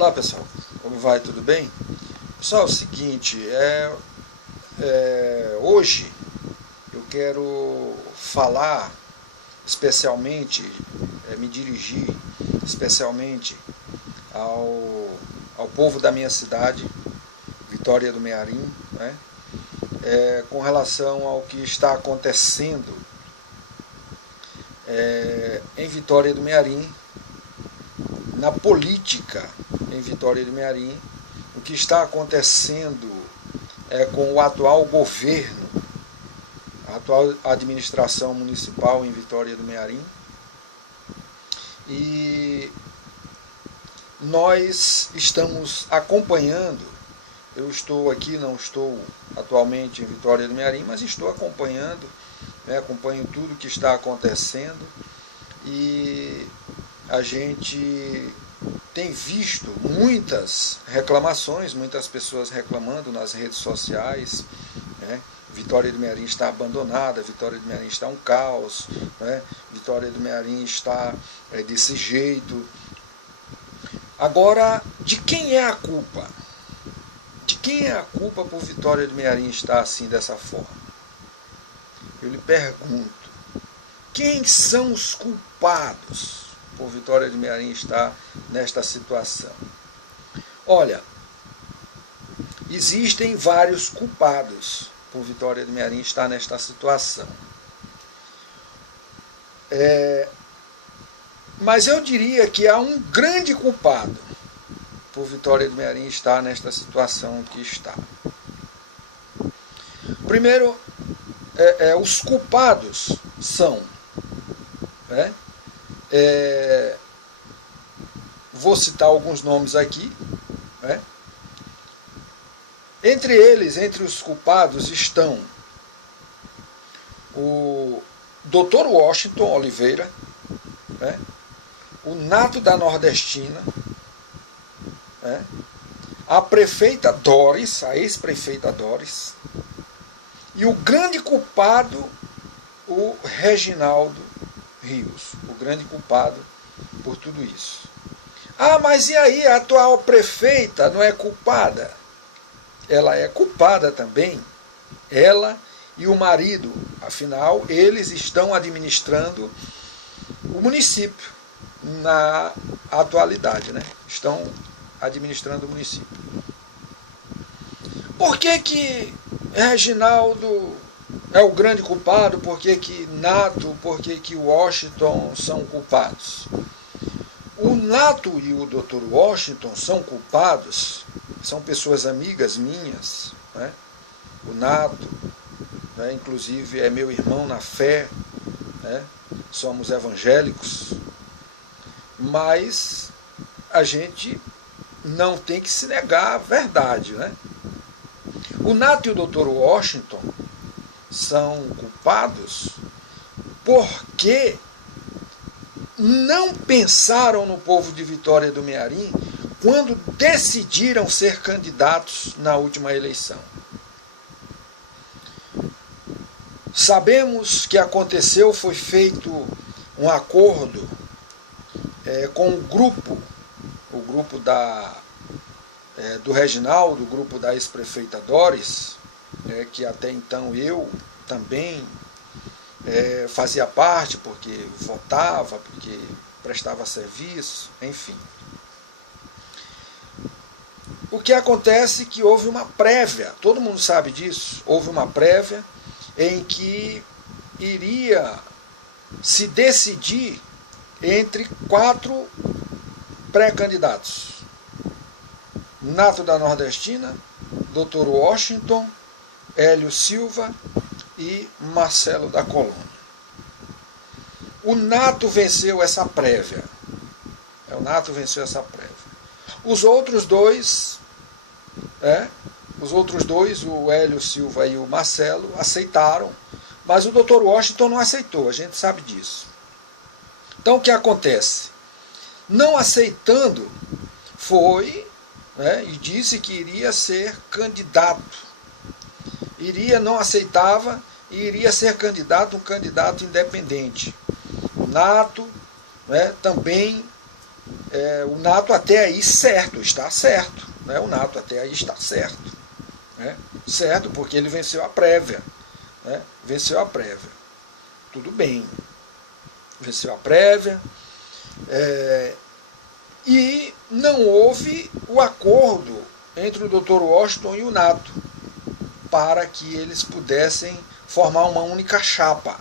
Olá pessoal, como vai? Tudo bem? Pessoal, é o seguinte, hoje eu quero falar especialmente, me dirigir especialmente ao povo da minha cidade, Vitória do Mearim, né? Com relação ao que está acontecendo em Vitória do Mearim, na política em Vitória do Mearim, o que está acontecendo com o atual governo, a atual administração municipal em Vitória do Mearim. E nós estamos acompanhando, eu estou aqui, não estou atualmente em Vitória do Mearim, mas estou acompanhando, acompanho tudo que está acontecendo e a gente tem visto muitas reclamações, muitas pessoas reclamando nas redes sociais, né? Vitória do Mearim está abandonada, Vitória do Mearim está um caos, né? Vitória do Mearim está desse jeito. Agora, de quem é a culpa? De quem é a culpa por Vitória do Mearim estar assim, dessa forma? Eu lhe pergunto, quem são os culpados por Vitória do Mearim estar nesta situação? Olha, existem vários culpados por Vitória do Mearim estar nesta situação. Mas eu diria que há um grande culpado por Vitória do Mearim estar nesta situação que está. Primeiro, os culpados são, vou citar alguns nomes aqui, Entre eles, entre os culpados, estão o Dr. Washington Oliveira, o Nato da Nordestina, a prefeita Doris, a ex-prefeita Doris, e o grande culpado, o Reginaldo Rios, o grande culpado por tudo isso. Ah, mas e aí, a atual prefeita não é culpada? Ela é culpada também, ela e o marido, afinal, eles estão administrando o município na atualidade, Estão administrando o município. Por que Reginaldo é o grande culpado? Por que Nato, por que Washington são culpados? O Nato e o Dr. Washington são culpados, são pessoas amigas minhas, O Nato, inclusive, é meu irmão na fé, somos evangélicos, mas a gente não tem que se negar a verdade, O Nato e o Dr. Washington são culpados porque não pensaram no povo de Vitória do Mearim quando decidiram ser candidatos na última eleição. Sabemos que aconteceu, foi feito um acordo com o grupo do Reginaldo, o grupo da ex-prefeita Doris, que até então eu também fazia parte, porque votava, porque prestava serviço, enfim. O que acontece é que houve uma prévia, todo mundo sabe disso, houve uma prévia em que iria se decidir entre 4 pré-candidatos. Nato da Nordestina, Dr. Washington, Hélio Silva e Marcelo da Colônia. O Nato venceu essa prévia. Os outros dois, o Hélio Silva e o Marcelo, aceitaram, mas o Dr. Washington não aceitou, a gente sabe disso. Então o que acontece? Não aceitando, foi, e disse que iria ser candidato. Não aceitava e iria ser candidato, um candidato independente. O Nato também o Nato até aí certo, está certo. Né? O Nato até aí está certo. Né? Certo, porque ele venceu a prévia. Né? Venceu a prévia. Tudo bem. Venceu a prévia. E não houve o acordo entre o Dr. Washington e o Nato para que eles pudessem formar uma única chapa.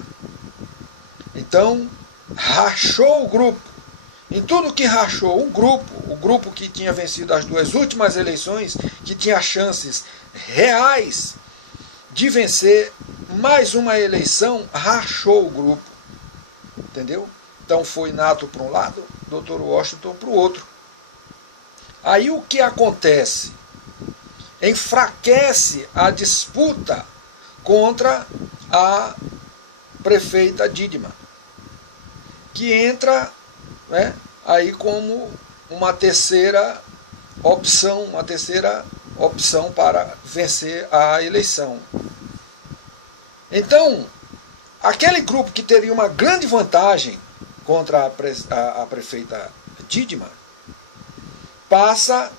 Então, rachou o grupo. Em tudo que rachou o grupo que tinha vencido as duas últimas eleições, que tinha chances reais de vencer mais uma eleição, rachou o grupo. Entendeu? Então foi Nato para um lado, Dr. Washington para o outro. Aí o que acontece? Enfraquece a disputa contra a prefeita Didima, que entra, né, aí como uma terceira opção para vencer a eleição. Então, aquele grupo que teria uma grande vantagem contra a prefeita Didima, passa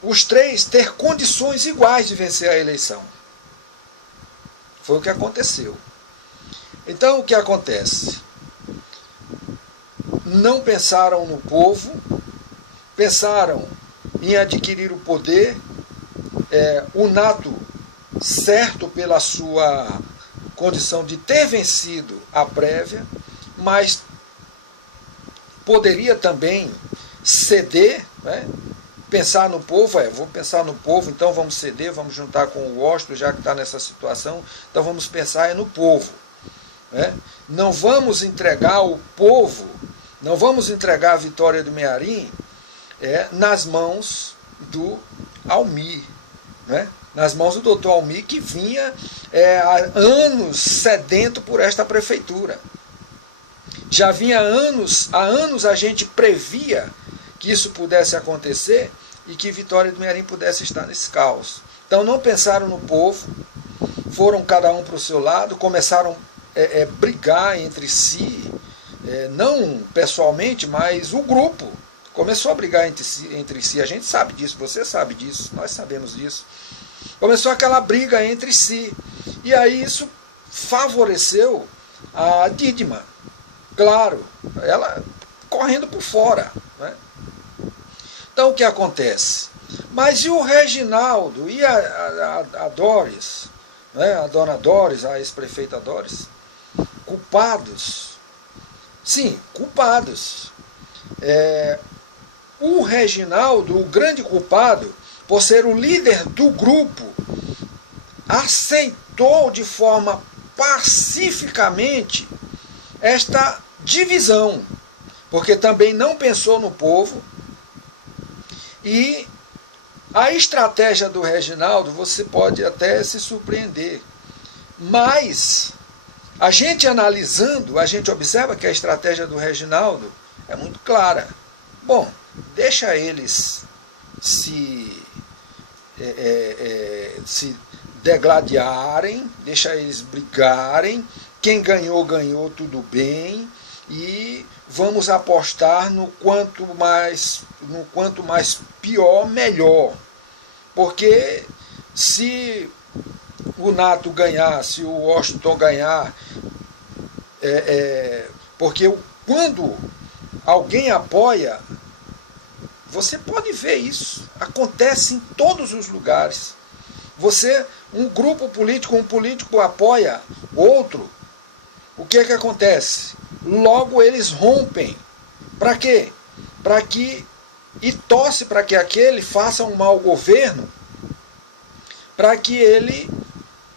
os três ter condições iguais de vencer a eleição. Foi o que aconteceu. Então, o que acontece? Não pensaram no povo, pensaram em adquirir o poder, o Nato, certo pela sua condição de ter vencido a prévia, mas poderia também ceder, né? Pensar no povo, vou pensar no povo, então vamos ceder, vamos juntar com o Washington, já que está nessa situação, então vamos pensar no povo. Né? Não vamos entregar o povo, não vamos entregar a vitória do Mearim nas mãos do Almir, né? Nas mãos do doutor Almir, que vinha há anos sedento por esta prefeitura. Já vinha há anos a gente previa que isso pudesse acontecer e que Vitória do Mearim pudesse estar nesse caos. Então não pensaram no povo, foram cada um para o seu lado, começaram a brigar entre si, não pessoalmente, mas o grupo começou a brigar entre si. A gente sabe disso, você sabe disso, nós sabemos disso. Começou aquela briga entre si. E aí isso favoreceu a Didima. Claro, ela correndo por fora. Né? Então o que acontece? Mas e o Reginaldo e a Doris, né? A dona Doris, a ex-prefeita Doris, culpados? Sim, culpados. O Reginaldo, o grande culpado, por ser o líder do grupo, aceitou de forma pacificamente esta divisão, porque também não pensou no povo. E a estratégia do Reginaldo, você pode até se surpreender, mas a gente analisando, a gente observa que a estratégia do Reginaldo é muito clara. Bom, deixa eles se degladiarem, deixa eles brigarem, quem ganhou, ganhou, tudo bem, e vamos apostar no quanto mais pior, melhor. Porque se o Nato ganhar, se o Washington ganhar, porque quando alguém apoia, você pode ver isso, acontece em todos os lugares. Um grupo político, um político apoia outro, o que acontece? Logo eles rompem. Para quê? E torce para que aquele faça um mau governo, para que ele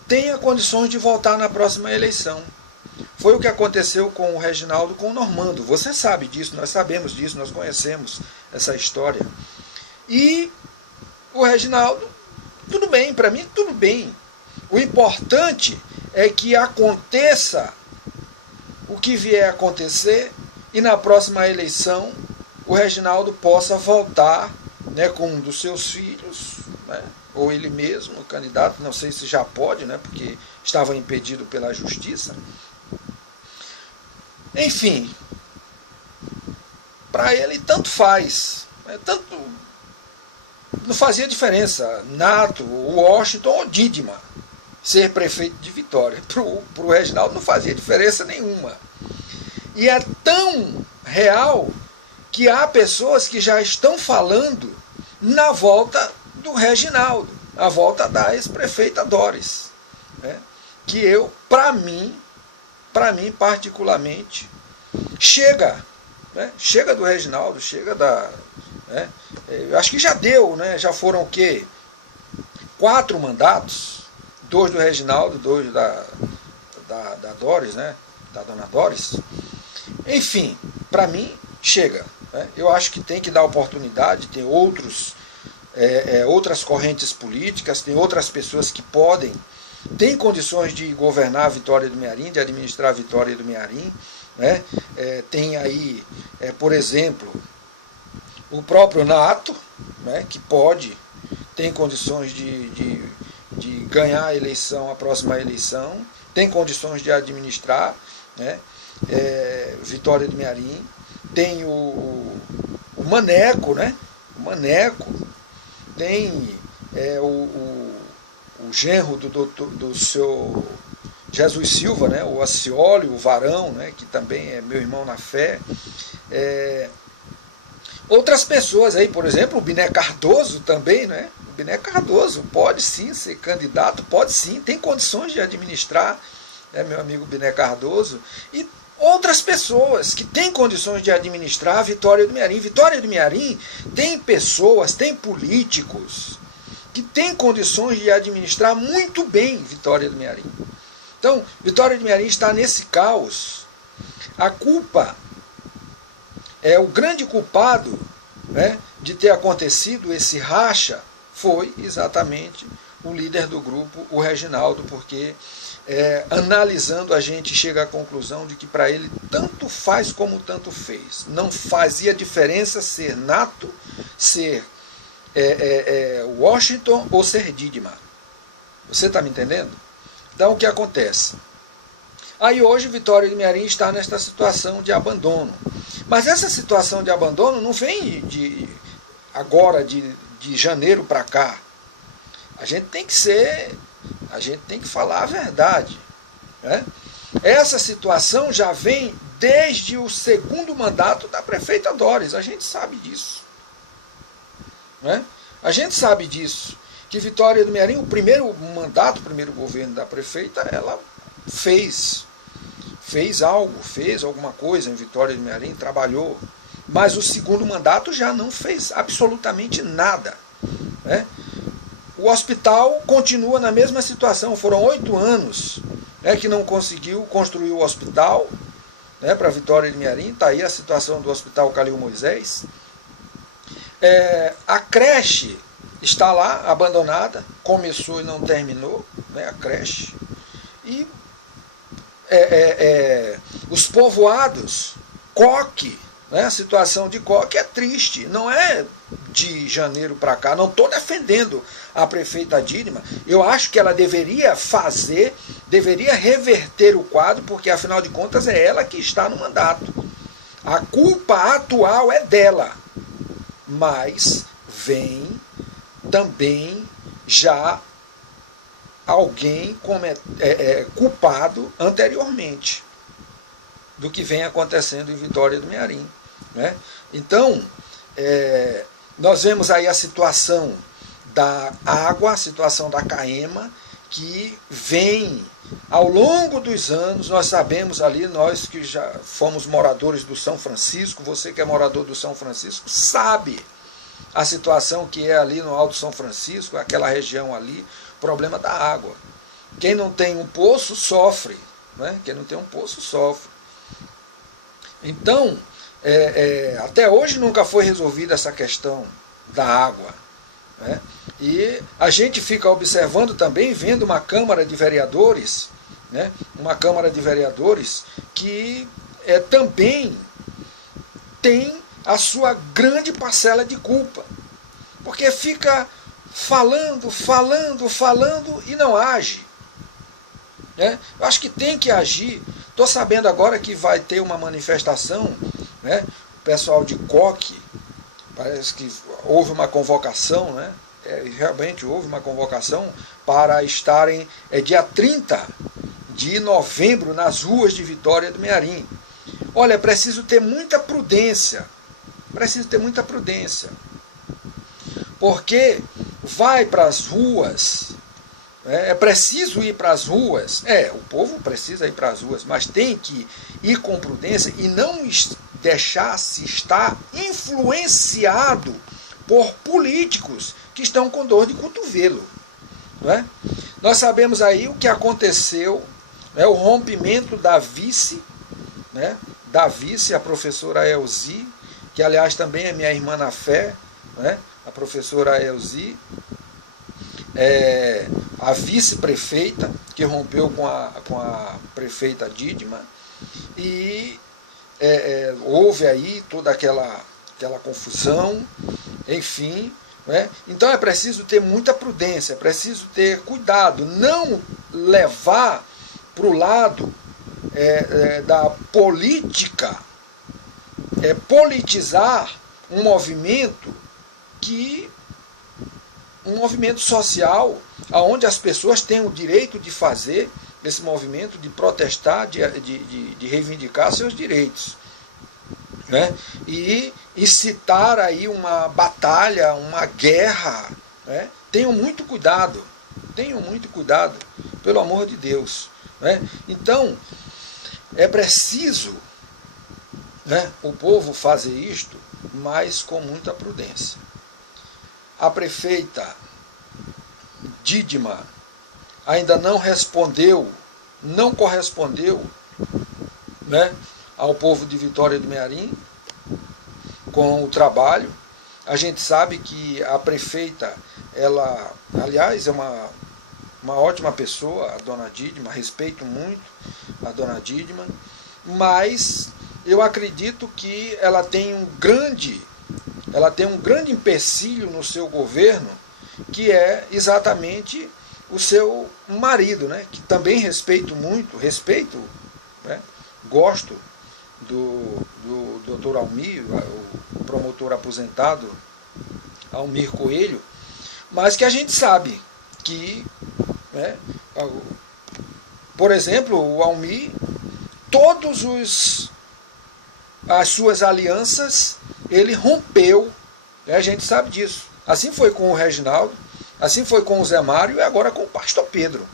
tenha condições de voltar na próxima eleição. Foi o que aconteceu com o Reginaldo, com o Normando. Você sabe disso, nós sabemos disso, nós conhecemos essa história. E o Reginaldo, tudo bem, para mim tudo bem. O importante é que aconteça o que vier a acontecer e na próxima eleição o Reginaldo possa voltar, né, com um dos seus filhos, né, ou ele mesmo, o candidato, não sei se já pode, né, porque estava impedido pela justiça. Enfim, para ele tanto faz. Tanto, não fazia diferença Nato, Washington ou Didima ser prefeito de Vitória. Para o Reginaldo não fazia diferença nenhuma. E é tão real que há pessoas que já estão falando na volta do Reginaldo, a volta da ex-prefeita Doris, né? Que eu, para mim particularmente, chega, né? Chega do Reginaldo, chega da... Né? Eu acho que já deu, né? Já foram o quê? 4 mandatos, 2 do Reginaldo, 2 da Doris, né? Da dona Doris. Enfim, para mim, chega. Né? Eu acho que tem que dar oportunidade, tem outras correntes políticas, tem outras pessoas que têm condições de governar a Vitória do Mearim, de administrar a Vitória do Mearim. Né? Tem aí, por exemplo, o próprio Nato, né? Que tem condições de ganhar a eleição, a próxima eleição, tem condições de administrar, né? Vitória do Mearim. Tem o Maneco, né? O Maneco. Tem o genro do seu Jesus Silva, né? O Acioli, o Varão, né? Que também é meu irmão na fé. Outras pessoas aí, por exemplo, o Biné Cardoso também, né? O Biné Cardoso pode sim ser candidato, pode sim, tem condições de administrar, né, meu amigo Biné Cardoso, e outras pessoas que têm condições de administrar a Vitória do Mearim. Vitória do Mearim tem pessoas, tem políticos que têm condições de administrar muito bem Vitória do Mearim. Então, Vitória do Mearim está nesse caos. A culpa, o grande culpado, né, de ter acontecido esse racha foi exatamente o líder do grupo, o Reginaldo, porque analisando a gente chega à conclusão de que para ele tanto faz como tanto fez. Não fazia diferença ser Nato, ser Washington ou ser Didima. Você está me entendendo? Então o que acontece? Aí hoje Vitória do Mearim está nesta situação de abandono. Mas essa situação de abandono não vem agora de janeiro para cá. A gente tem que falar a verdade. Né? Essa situação já vem desde o segundo mandato da prefeita Doris. A gente sabe disso. Né? A gente sabe disso. Que Vitória do Mearim, o primeiro mandato, o primeiro governo da prefeita, ela fez alguma coisa em Vitória do Mearim, trabalhou. Mas o segundo mandato já não fez absolutamente nada. Né? O hospital continua na mesma situação. Foram 8 anos, né, que não conseguiu construir o hospital, né, para Vitória do Mearim. Está aí a situação do Hospital Calil Moisés. A creche está lá, abandonada. Começou e não terminou, né, a creche. E os povoados, Coque, né, a situação de Coque é triste. Não é de janeiro para cá. Não estou defendendo a prefeita Didima. Eu acho que ela deveria reverter o quadro, porque afinal de contas é ela que está no mandato. A culpa atual é dela. Mas vem também já alguém culpado anteriormente do que vem acontecendo em Vitória do Mearim. Né? Então, nós vemos aí a situação da água, a situação da Caema, que vem ao longo dos anos. Nós sabemos ali, nós que já fomos moradores do São Francisco, você que é morador do São Francisco, sabe a situação que é ali no Alto São Francisco, aquela região ali, problema da água. Quem não tem um poço sofre, né? Quem não tem um poço sofre. Então, até hoje nunca foi resolvida essa questão da água. Né? E a gente fica observando também, vendo uma Câmara de Vereadores, né? Uma Câmara de Vereadores que também tem a sua grande parcela de culpa. Porque fica falando e não age. Né? Eu acho que tem que agir. Estou sabendo agora que vai ter uma manifestação, né? pessoal de Coque, parece que houve uma convocação, né? Realmente houve uma convocação para estarem dia 30 de novembro nas ruas de Vitória do Mearim. Olha, é preciso ter muita prudência, porque vai para as ruas, é preciso ir para as ruas, o povo precisa ir para as ruas, mas tem que ir com prudência e não deixar-se estar influenciado por políticos que estão com dor de cotovelo. Não é? Nós sabemos aí o que aconteceu, o rompimento da vice, a professora Elzi, que aliás também é minha irmã na fé, a professora Elzi, a vice-prefeita, que rompeu com a prefeita Dídima, e houve aí toda aquela confusão, enfim. Então é preciso ter muita prudência, é preciso ter cuidado, não levar para o lado da política, politizar um movimento social, onde as pessoas têm o direito de fazer esse movimento, de protestar, de reivindicar seus direitos. E incitar aí uma batalha, uma guerra. Tenham muito cuidado, pelo amor de Deus. Então, é preciso o povo fazer isto, mas com muita prudência. A prefeita Dídima ainda não correspondeu ao povo de Vitória do Mearim com o trabalho. A gente sabe que a prefeita, ela, aliás, é uma ótima pessoa, a dona Dídima, respeito muito a dona Dídima, mas eu acredito que ela tem um grande empecilho no seu governo, que é exatamente o seu marido, que também respeito muito, gosto do Dr. Almir, o promotor aposentado Almir Coelho, mas que a gente sabe que, por exemplo, o Almir, as suas alianças, ele rompeu, a gente sabe disso. Assim foi com o Reginaldo, assim foi com o Zé Mário e agora com o pastor Pedro.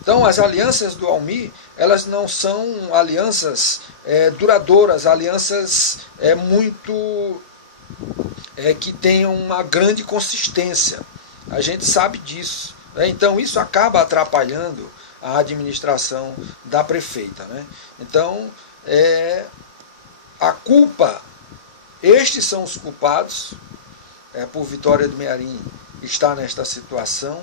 Então, as alianças do Almir, elas não são alianças duradouras, alianças que tenham uma grande consistência. A gente sabe disso. Então, isso acaba atrapalhando a administração da prefeita. Então, a culpa, estes são os culpados por Vitória do Mearim estar nesta situação,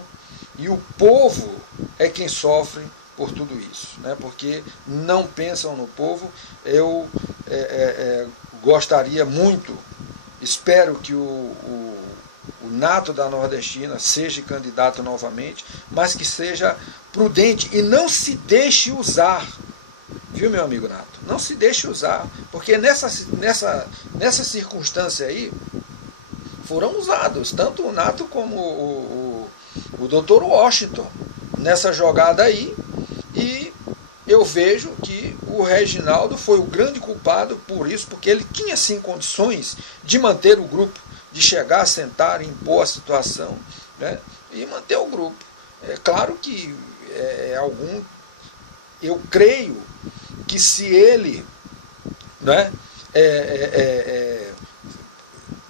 e o povo é quem sofre por tudo isso, porque não pensam no povo. Eu gostaria muito, espero que o Nato da Nordestina seja candidato novamente, mas que seja prudente e não se deixe usar, viu, meu amigo Nato? Não se deixe usar, porque nessa circunstância aí foram usados tanto o Nato como o Dr. Washington nessa jogada aí, e eu vejo que o Reginaldo foi o grande culpado por isso, porque ele tinha sim condições de manter o grupo, de chegar, sentar, impor a situação, e manter o grupo. É claro que eu creio que se ele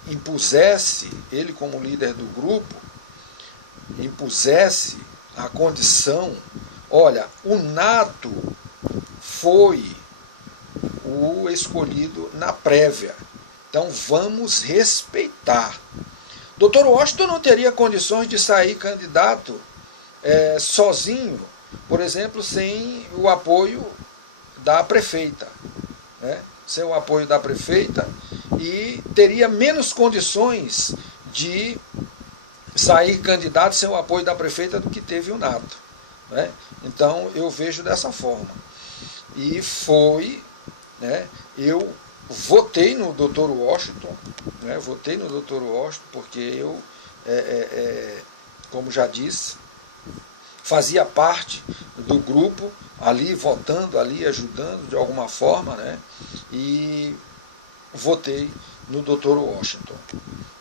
impusesse, ele como líder do grupo, impusesse a condição, olha, o Nato foi o escolhido na prévia, então vamos respeitar. Dr. Washington não teria condições de sair candidato sozinho, por exemplo, sem o apoio da prefeita, sem o apoio da prefeita, e teria menos condições de sair candidato sem o apoio da prefeita do que teve o Nato. Então eu vejo dessa forma. E foi né, eu votei no Dr. Washington, né, votei no Dr. Washington porque eu, como já disse, fazia parte do grupo ali, votando ali, ajudando de alguma forma, né, e votei no Dr. Washington.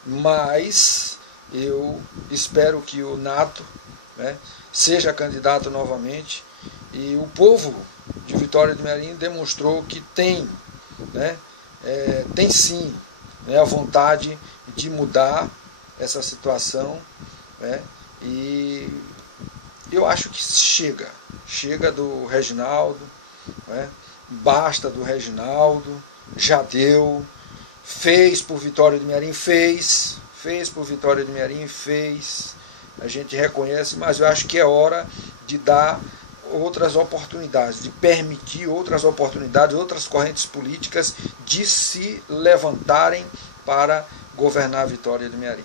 Mas eu espero que o Nato, né, seja candidato novamente, e o povo de Vitória de Merim demonstrou que tem, né, tem sim, né, a vontade de mudar essa situação, né, e eu acho que chega do Reginaldo, né, basta do Reginaldo, já deu, fez por Vitória de Merim, fez por Vitória de Merim, a gente reconhece, mas eu acho que é hora de dar outras oportunidades, de permitir outras oportunidades, outras correntes políticas de se levantarem para governar a Vitória de Merim.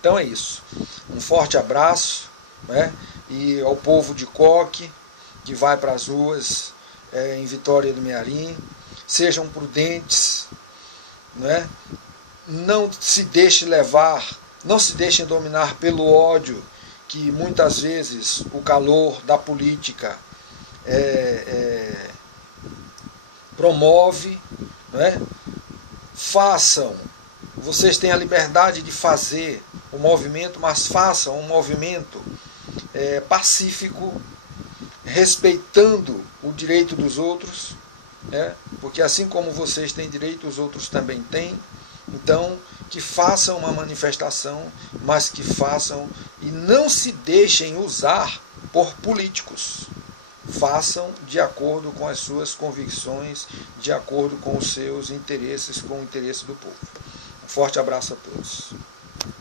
Então é isso. Um forte abraço, né? E ao povo de Coque, que vai para as ruas em Vitória de Merim, sejam prudentes, né? Não se deixe levar, não se deixem dominar pelo ódio que muitas vezes o calor da política promove, né? Façam, vocês têm a liberdade de fazer o movimento, mas façam um movimento pacífico, respeitando o direito dos outros, né? Porque assim como vocês têm direito, os outros também têm. Então, que façam uma manifestação, mas que façam e não se deixem usar por políticos. Façam de acordo com as suas convicções, de acordo com os seus interesses, com o interesse do povo. Um forte abraço a todos.